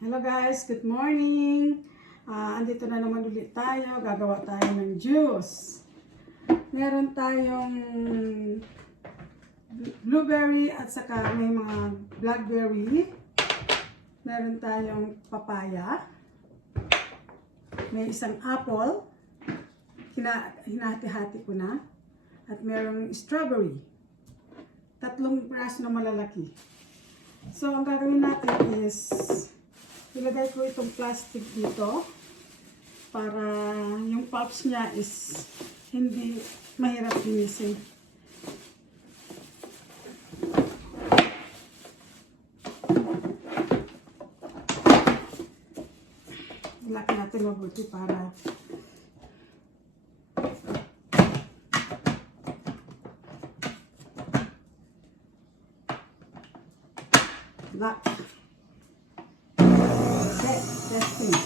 Hello guys, good morning. Andito na naman ulit tayo. Gagawa tayo ng juice. Meron tayong blueberry at saka may mga blackberry. Meron tayong papaya. May isang apple. Hinati-hati ko na. At merong strawberry. 3 braso na malalaki. So, ang gagawin natin is ilagay ko itong plastic dito para yung pulps niya is hindi mahirap linisin. Ilak natin mabuti para lock. Testing.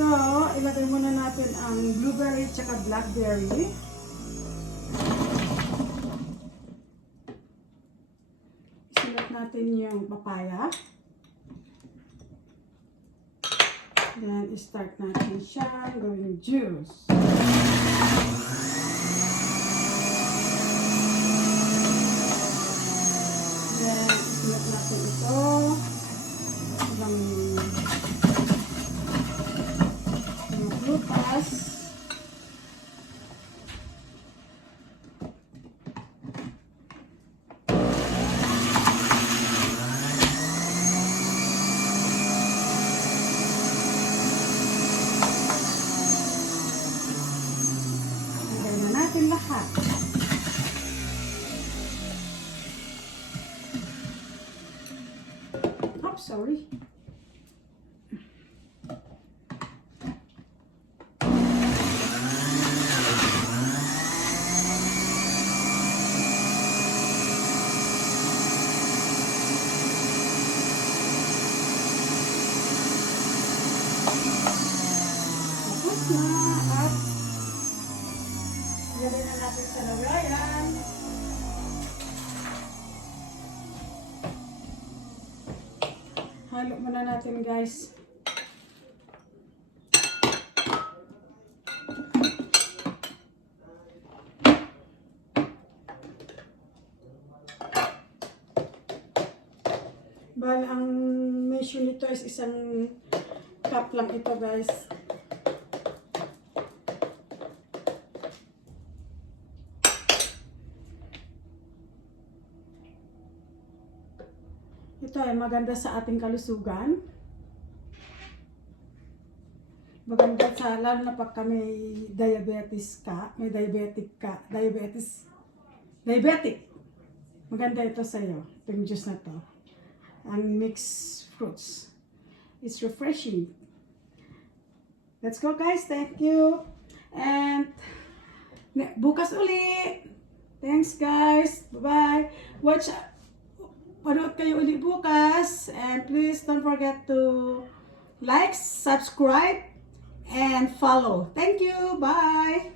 So, ilagay muna natin ang blueberry at blackberry. Isulat natin yung papaya. Then, start natin siya gawing juice. Then, isulat natin ito. Ibang butas. Lagay na natin lahat. Oh, sorry. Tapos na at ilagay na natin sa lagayan. Halo muna natin guys. Bali, ang measure nito is 1 cup lang ito guys. Ito ay maganda sa ating kalusugan. Maganda sa, lalo na pag kami diabetes ka, may diabetic. Maganda ito sa iyo, itong juice na to. Ang mixed fruits. It's refreshing. Let's go guys, thank you. And bukas uli. Thanks guys, bye-bye. Panood kayo uli bukas. And please don't forget to like, subscribe, and follow. Thank you, bye.